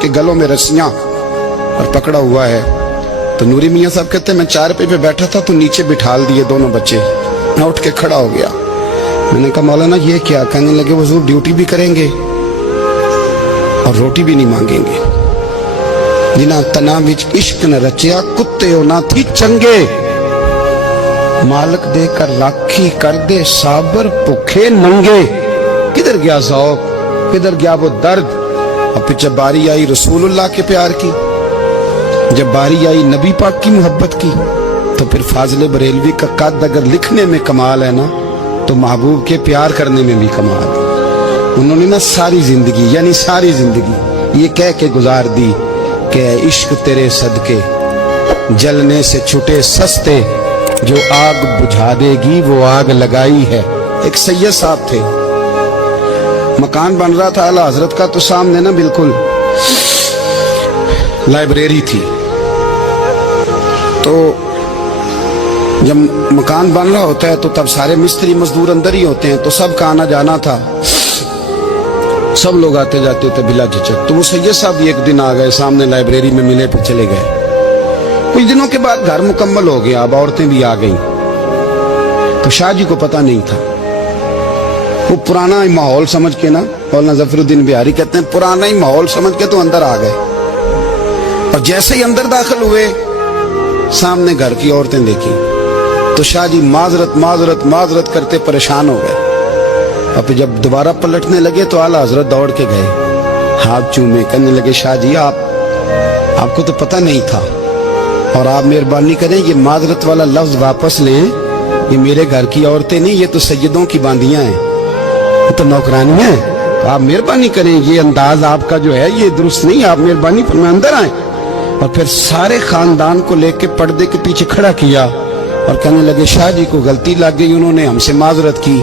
के गलों में रस्सियां और पकड़ा हुआ है। तो नूरी मियाँ साहब कहते हैं मैं चारपाई पे बैठा था तो नीचे बिठाल दिए दोनों बच्चे। मैं उठ के खड़ा हो गया। मैंने कहा मौलाना ये क्या? कहने लगे हुजूर ड्यूटी भी करेंगे और रोटी भी नहीं मांगेंगे। जिन्हां तना विच इश्क न रचिया कुत्ते ना थी चंगे, मालक देकर राखी कर दे साबर भुखे नंगे। किधर गया ज़ौक़, किधर गया वो दर्द? और फिर जब बारी आई रसूलुल्लाह के प्यार की, जब बारी आई नबी पाक की मोहब्बत की, तो फिर फाजिल बरेलवी का कद अगर लिखने में कमाल है ना, तो महबूब के प्यार करने में भी कमाल है। उन्होंने ना सारी जिंदगी यानी सारी जिंदगी ये कह के गुजार दी कि इश्क तेरे सदके जलने से छुटे सस्ते, जो आग बुझा देगी वो आग लगाई है। एक सैयद साहब थे, मकान बन रहा था आला हजरत का, तो सामने ना बिल्कुल लाइब्रेरी थी। तो जब मकान बन रहा होता है तो तब सारे मिस्त्री मजदूर अंदर ही होते हैं, तो सब का आना जाना था, सब लोग आते जाते थे बिला झिझक। तो वो सैयद साहब भी एक दिन आ गए, सामने लाइब्रेरी में मिले, पे चले गए। कुछ दिनों के बाद घर मुकम्मल हो गया, अब औरतें भी आ गईं। तो शाह जी को पता नहीं था। वो पुराना ही माहौल समझ के ना, मौलाना ज़फ़रुद्दीन बिहारी कहते हैं पुराना ही माहौल समझ के तो अंदर आ गए। और जैसे ही अंदर दाखिल हुए, सामने घर की औरतें देखी, तो शाह जी माजरत माजरत माजरत करते परेशान हो गए। और फिर जब दोबारा पलटने लगे तो आला हजरत दौड़ के गए, हाथ चूमे, कहने लगे शाह जी आपको तो पता नहीं था, और आप मेहरबानी करें ये माजरत वाला लफ्ज वापस लें। ये मेरे घर की औरतें नहीं, ये तो सैयदों की बांदियां हैं, ये तो नौकरानियां हैं। तो आप मेहरबानी करें, ये अंदाज आपका जो है ये दुरुस्त नहीं, आप मेहरबानी फरमाएं अंदर आए। और फिर सारे खानदान को लेके पर्दे के पीछे खड़ा किया और कहने लगे शाह जी को गलती लग गई, उन्होंने हमसे माजरत की,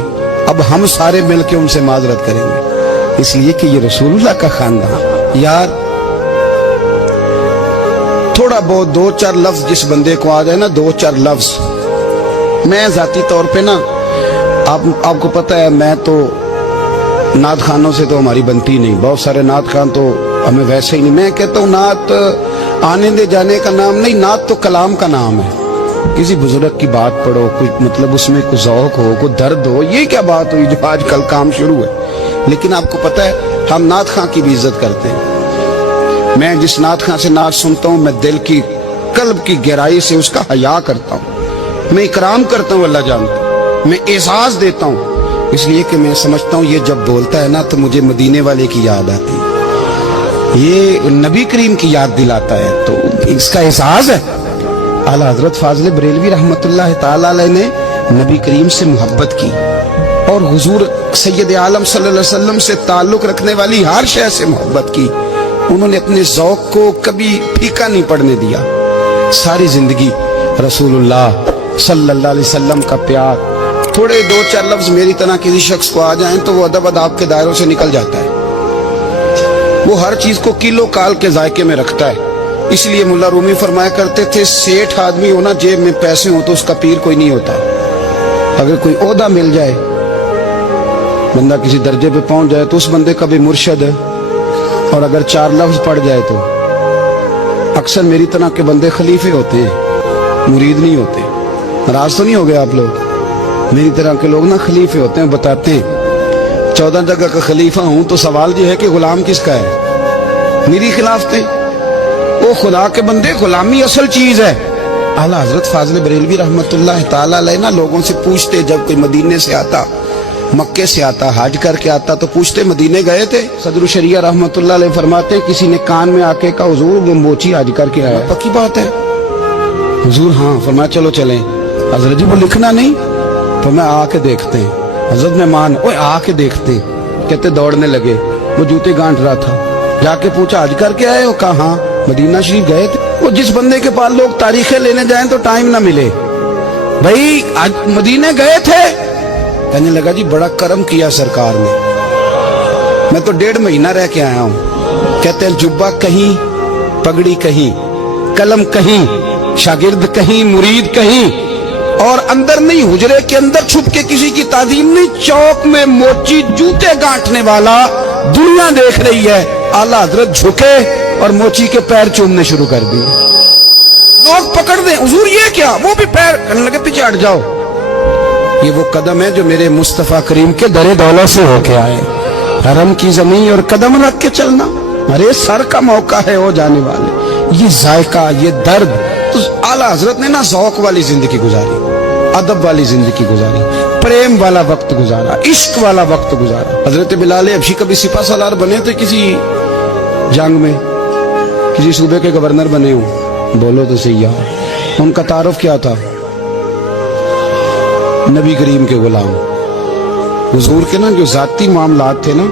अब हम सारे मिलके उनसे माजरत करेंगे, इसलिए कि ये रसूलुल्लाह का खानदान। यार थोड़ा बहुत दो चार लफ्ज जिस बंदे को आ जाए ना, दो चार लफ्ज, मैं जाती तौर पे ना आपको पता है, मैं तो नात खानों से तो हमारी बनती नहीं, बहुत सारे नात खान तो हमें वैसे ही नहीं। मैं कहता हूँ नात आने दे जाने का नाम नहीं, नात तो कलाम का नाम है। किसी बुजुर्ग की बात पढ़ो, कोई मतलब उसमें कोई ज़ौक़ हो, कोई दर्द हो, ये क्या बात हुई जो आजकल काम शुरू है। लेकिन आपको पता है हम नात खां की भी इज्जत करते हैं। मैं जिस नात खां से नात सुनता हूँ, मैं दिल की कल्ब की गहराई से उसका हया करता हूँ, मैं इकराम करता हूँ, अल्लाह जानता है, मैं एहसास देता हूँ, इसलिए कि मैं समझता हूँ ये जब बोलता है ना तो मुझे मदीने वाले की याद आती है, ये नबी करीम की याद दिलाता है, तो इसका एहसास है। आला हजरत फाजिल बरेलवी रहमतुल्लाह ताला अलैह ने नबी करीम से मोहब्बत की और हुजूर सैयद आलम सल्लल्लाहु अलैहि वसल्लम से ताल्लुक रखने वाली हर शय से मोहब्बत की। उन्होंने अपने ज़ौक़ को कभी फीका नहीं पड़ने दिया। सारी जिंदगी रसूलुल्लाह सल्लल्लाहु अलैहि वसल्लम का प्यार। थोड़े दो चार लफ्ज मेरी तरह किसी शख्स को आ जाएं तो वो अदब अदाब के दायरों से निकल जाता है। वो हर चीज को किलो काल के जायके में रखता है। इसलिए मुल्ला रूमी फरमाया करते थे, सेठ आदमी हो ना, जेब में पैसे हो तो उसका पीर कोई नहीं होता। अगर कोई ओहदा मिल जाए, बंदा किसी दर्जे पे पहुंच जाए तो उस बंदे का भी मुर्शद है, और अगर चार लफ्ज पड़ जाए तो अक्सर मेरी तरह के बंदे खलीफे होते हैं, मुरीद नहीं होते। नाराज तो नहीं हो गए आप लोग? मेरी तरह के लोग ना खलीफे होते हैं, बताते हैं 14 जगह का खलीफा हूं, तो सवाल ये है कि गुलाम किसका है? मेरी खिलाफ थे वो खुदा के बंदे, गुलामी असल चीज है। आला हजरत फाजिल बरेलवी रहमतुल्लाह ताला अलैह ना लोगों से पूछते, जब कोई मदीने से आता, मक्के से आता, हज करके आता, तो पूछते मदीने गए थे? सदरुल शरिया रहमतुल्लाह अलैह फरमाते, किसी ने कान में आके कहा हुजूर वो मोची हज करके आया। पक्की बात है हुजूर? हाँ। फरमाया चलो चलें। हजरत जी वो लिखना नहीं, तो मैं आके देखते हैं। हजरत मेहमान ओए आके देखते हैं, कहते दौड़ने लगे। वो जूते गांठ रहा था, जाके पूछा हज करके आए हो? कहा हाँ, मदीना शरीफ गए थे। वो जिस बंदे के पास लोग तारीखें लेने जाएं तो टाइम ना मिले, भाई आज मदीने गए थे? कहने लगा जी बड़ा करम किया सरकार ने, मैं तो 1.5 महीना रह के आया हूँ। कहते हैं जुब्बा कहीं, पगड़ी कहीं, कलम कहीं, शागिर्द कहीं, मुरीद कहीं, और अंदर नहीं, हुजरे के अंदर छुप के किसी की ताजीम नहीं, चौक में मोची जूते गांठने वाला दुनिया देख रही है। आला हजरत झुके और मोची के पैर चूमने शुरू कर दिए। लोग पकड़ दें, हुजूर ये क्या, वो भी पैर करने लगे, पीछे हट जाओ। ये वो कदम है जो मेरे मुस्तफा करीम के दरे दौलत से होके आए। हरम की जमीन और कदम रख के चलना, अरे सर का मौका है वो जाने वाले। ये जायका, ये दर्द, तो आला हजरत ने ना ज़ौक़ वाली जिंदगी गुजारी, अदब वाली जिंदगी गुजारी, प्रेम वाला वक्त गुजारा, इश्क वाला वक्त गुजारा। हजरत बिलाल अबशी कभी सिपा सालार बने थे किसी जंग में, किसी सूबे के गवर्नर बने हो, बोलो तो सही यार। उनका तारुफ क्या था? नबी करीम के गुलाम। हुजूर के ना जो जाती मामलात थे ना,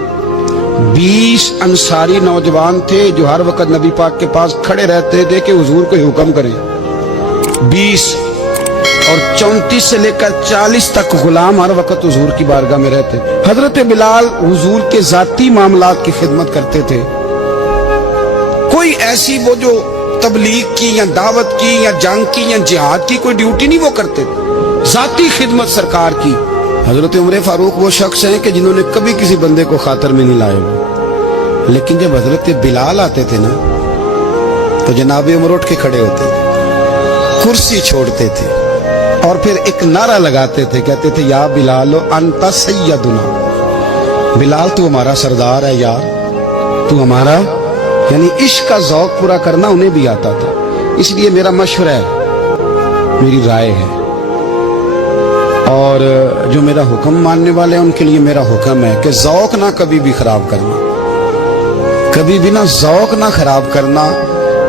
20 अंसारी नौजवान थे जो हर वक्त नबी पाक के पास खड़े रहते थे कि हुजूर को हुक्म करें। 20 और 34 से लेकर 40 तक गुलाम हर वक्त हुजूर की बारगाह में रहते। हजरत बिलाल हुजूर के जाती मामलात की खिदमत करते थे। कोई ऐसी वो जो तबलीग की या दावत की या जंग की या जिहाद की कोई ड्यूटी नहीं वो करते थे, जाती खिदमत सरकार की। हजरत उमर फारूक वो शख्स हैं कि जिन्होंने कभी किसी बंदे को खातर में नहीं लाए, लेकिन जब हजरत बिलाल आते थे ना तो जनाब उमर उठ के खड़े होते, कुर्सी छोड़ते थे और फिर एक नारा लगाते थे, कहते थे या बिलाल अंता सैयदुना, बिलाल तू हमारा सरदार है यार, तू हमारा। यानी इश्क का ज़ौक़ पूरा करना उन्हें भी आता था। इसलिए मेरा मशवरा है, मेरी राय है, और जो मेरा हुक्म मानने वाले हैं उनके लिए मेरा हुक्म है कि ज़ौक़ ना कभी भी खराब करना, कभी भी ना ज़ौक़ ना खराब करना,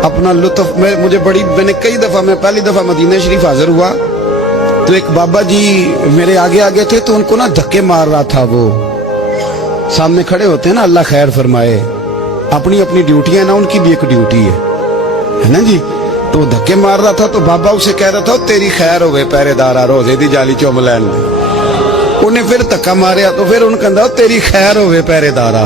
अपना लुत्फ। मैंने कई दफ़ा, मैं पहली दफ़ा मदीना शरीफ हाजिर हुआ तो एक बाबा जी मेरे आगे आगे थे, तो उनको ना धक्के मार रहा था। वो सामने खड़े होते हैं ना, अल्लाह खैर फरमाए, अपनी अपनी ड्यूटी है ना, उनकी भी एक ड्यूटी है ना जी। तो धक्के मार रहा था तो बाबा उसे कह रहा था तेरी खैर होवे पहरेदारा, रोजे दी जाली चुम लैन दे। उन्हें फिर धक्का मारिया तो फिर उन्हें कहता तेरी खैर होवे पहरेदारा।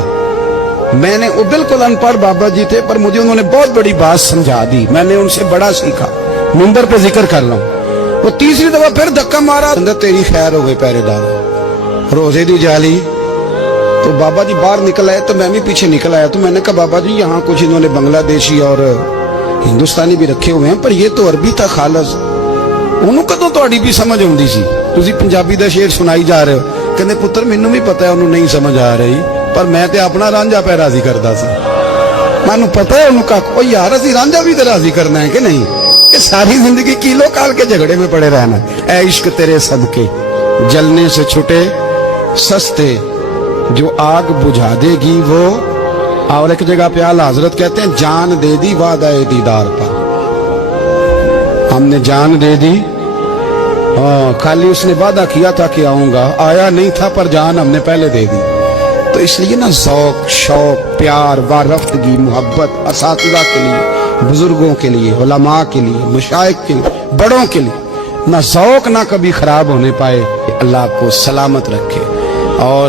मैंने, वो बिल्कुल अनपढ़ बाबा जी थे पर मुझे उन्होंने बहुत बड़ी बात समझा दी, मैंने उनसे बड़ा सीखा, मुंबर पे जिक्र कर रहा हूँ। वो तीसरी दफा फिर धक्का मारा, तेरी खैर होवे पहरेदारा, रोजे दी जाली। तो बाबा जी बाहर निकल आए तो मैं भी पीछे निकल आया। तो मैंने कहा बाबा जी यहाँ कुछ इन्होंने बांग्लादेशी और हिंदुस्तानी भी रखे हुए हैं, पर ये तो अरबी था खालस, उन्होंने कदों ਤੁਹਾਡੀ भी समझ आती सी, ਤੁਸੀਂ पंजाबी ਦਾ शेर सुनाई जा रहे हो। कहते पुत्र मैनू भी पता है उन्होंने नहीं समझ आ रही, पर मैं तो अपना रांझा पै राजी करता सा, मैनू पता है उन्होंने कहा ओ यार असी रांझा भी तो राजी करना है कि नहीं, कि सारी जिंदगी किलो काल के झगड़े में पड़े रहना। ऐ इश्क तेरे सदके जलने से छुटे सस्ते, जो आग बुझा देगी वो। और एक जगह पे आला हजरत कहते हैं जान दे दी वादा दीदार पर, हमने जान दे दी। खाली उसने वादा किया था कि आऊंगा, आया नहीं था, पर जान हमने पहले दे दी। तो इसलिए ना ज़ौक़, शौक़, प्यार, वारफ्तगी, मोहब्बत असातिज़ा के लिए, बुजुर्गों के लिए, उलमा के लिए, मशाइख के लिए, बड़ों के लिए, ना ज़ौक़ ना कभी खराब होने पाए। अल्लाह को सलामत रखे। और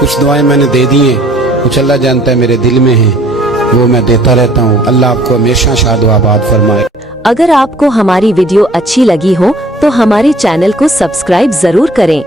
कुछ दुआएं मैंने दे दी हैं, कुछ अल्लाह जानता है मेरे दिल में है, वो मैं देता रहता हूँ। अल्लाह आपको हमेशा शाद व आबाद फरमाए। अगर आपको हमारी वीडियो अच्छी लगी हो तो हमारे चैनल को सब्सक्राइब जरूर करें।